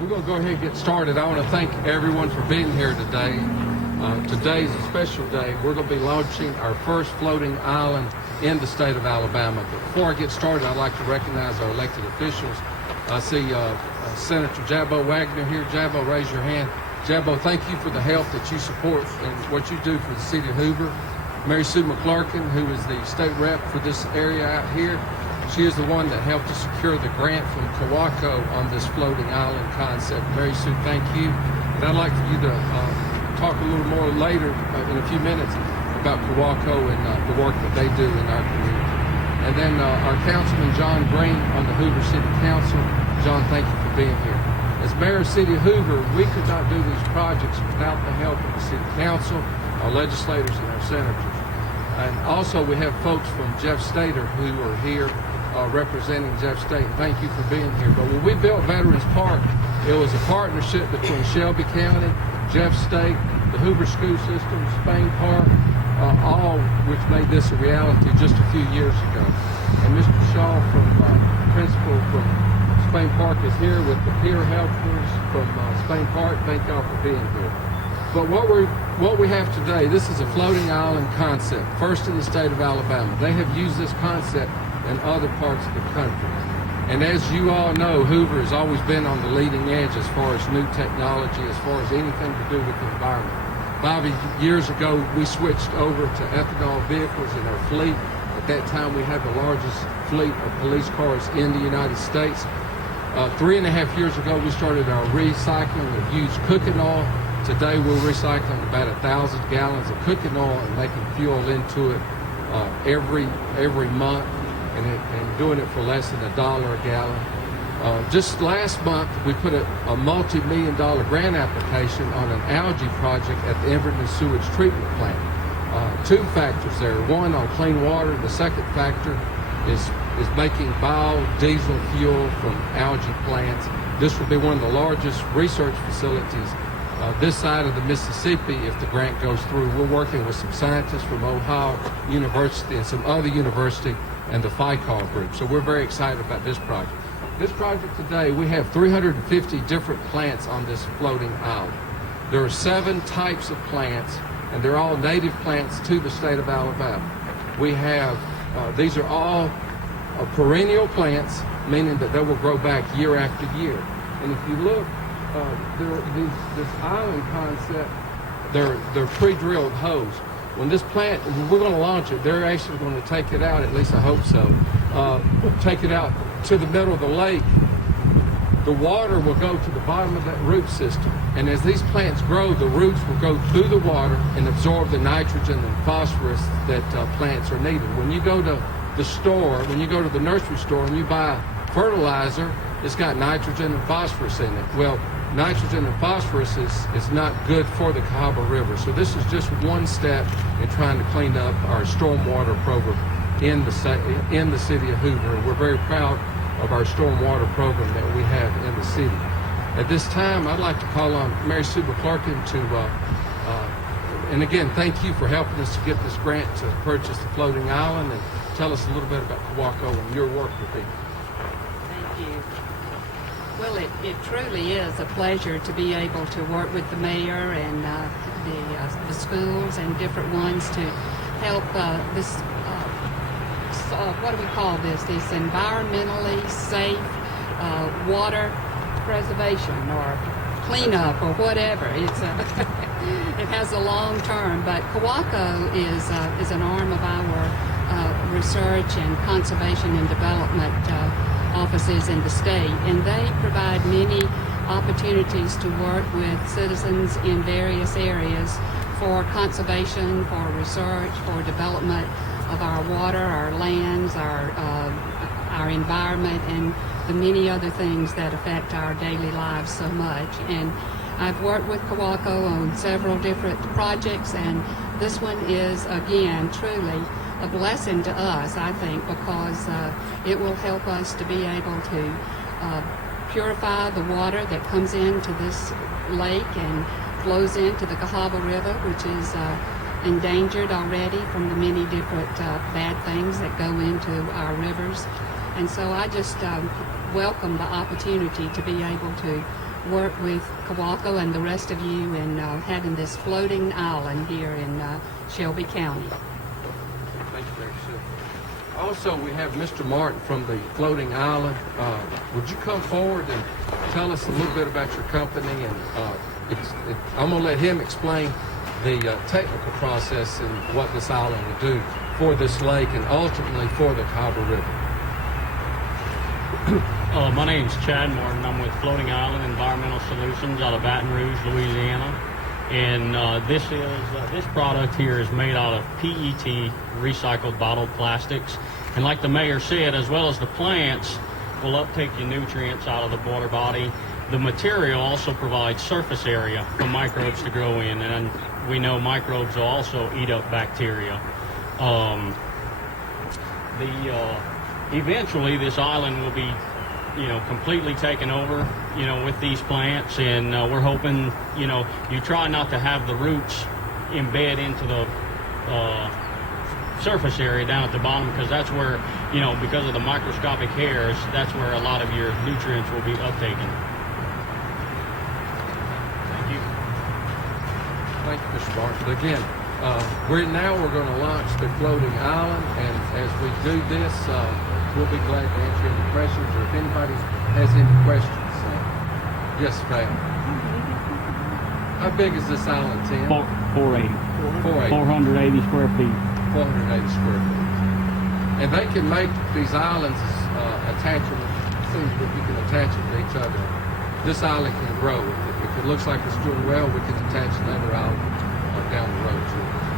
We're going to go ahead and get started. I want to thank everyone for being here today. Today's a special day. We're going to be launching our first floating island in the state of Alabama. But before I get started, I'd like to recognize our elected officials. I see Senator Jabbo Wagner here. Jabbo, raise your hand. Jabbo, thank you for the help that you support and what you do for the city of Hoover. Mary Sue McClarkin, who is the state rep for this area out here, she is the one that helped to secure the grant from Kawaco on this floating island concept. Mary Sue, thank you. And I'd like for you to talk a little more later, in a few minutes, about Kawaco and the work that they do in our community. And then our Councilman John Green on the Hoover City Council. John, thank you for being here. As Mayor of City of Hoover, we could not do these projects without the help of the City Council, our legislators, and our senators. And also we have folks from Jeff Stater who are here representing Jeff State. Thank you for being here. But when we built Veterans Park, it was a partnership between Shelby County, Jeff State, the Hoover School System, Spain Park, all which made this a reality just a few years ago. And Mr. Shaw, principal from Spain Park, is here with the peer helpers from Spain Park. Thank y'all for being here. But what we have today, this is a floating island concept, first in the state of Alabama. They have used this concept in other parts of the country. And as you all know, Hoover has always been on the leading edge as far as new technology, as far as anything to do with the environment. 5 years ago, we switched over to ethanol vehicles in our fleet. At that time, we had the largest fleet of police cars in the United States. 3.5 years ago, we started our recycling of used cooking oil. Today, we're recycling about 1,000 gallons of cooking oil and making fuel into it every month. And doing it for less than $1 a gallon. Just last month, we put a multi-million-dollar grant application on an algae project at the Everton Sewage Treatment Plant. Two factors there. One, on clean water. The second factor is making biodiesel fuel from algae plants. This will be one of the largest research facilities this side of the Mississippi if the grant goes through. We're working with some scientists from Ohio University and some other university and the FICOL group. So we're very excited about this project. This project today, we have 350 different plants on this floating island. There are 7 types of plants, and they're all native plants to the state of Alabama. We have, these are all perennial plants, meaning that they will grow back year after year. And if you look, this island concept, they're pre-drilled holes. When this plant, we're going to launch it, they're actually going to take it out, at least I hope so, take it out to the middle of the lake. The water will go to the bottom of that root system. And as these plants grow, the roots will go through the water and absorb the nitrogen and phosphorus that plants are needed. When you go to the store, when you go to the nursery store and you buy fertilizer, it's got nitrogen and phosphorus in it. Well, nitrogen and phosphorus is not good for the Cahaba River. So this is just one step in trying to clean up our stormwater program in the city of Hoover. And we're very proud of our stormwater program that we have in the city. At this time, I'd like to call on Mary Sue McClarkin to, and again, thank you for helping us to get this grant to purchase the floating island, and tell us a little bit about Kawaco and your work with it. Thank you. Well, it truly is a pleasure to be able to work with the mayor and the schools and different ones to help this, what do we call this environmentally safe water preservation or cleanup or whatever. It's it has a long term, but Kawaco is an arm of our research and conservation and development offices in the state, and they provide many opportunities to work with citizens in various areas for conservation, for research, for development of our water, our lands, our environment, and the many other things that affect our daily lives so much. And I've worked with Kawaco on several different projects, and this one is, again, truly a blessing to us, I think, because it will help us to be able to purify the water that comes into this lake and flows into the Cahaba River, which is endangered already from the many different bad things that go into our rivers. And so I just welcome the opportunity to be able to work with Kawako and the rest of you in having this floating island here in Shelby County. Thank you, Mary Sue. Also, we have Mr. Martin from the Floating Island. Would you come forward and tell us a little bit about your company? And I'm going to let him explain the technical process and what this island will do for this lake and ultimately for the Cahaba River. My name's Chad Martin. I'm with Floating Island Environmental Solutions out of Baton Rouge, Louisiana. And this product here is made out of PET recycled bottled plastics. And like the mayor said, as well as the plants will uptake the nutrients out of the water body, the material also provides surface area for microbes to grow in. And we know microbes will also eat up bacteria. Eventually this island will be completely taken over, with these plants, and we're hoping, you try not to have the roots embed into the surface area down at the bottom, because that's where, because of the microscopic hairs, that's where a lot of your nutrients will be uptaken. Thank you. Thank you, Mr. Martin. Again, we're going to launch the Floating Island, and as we do this, we'll be glad to answer any questions, or if anybody has any questions. Yes, ma'am. How big is this island, Tim? 480. 480. 480 square feet. 480 square feet. And they can make these islands attachable, things that you can attach them to each other. This island can grow. If it looks like it's doing well, we can attach another island down the road to it.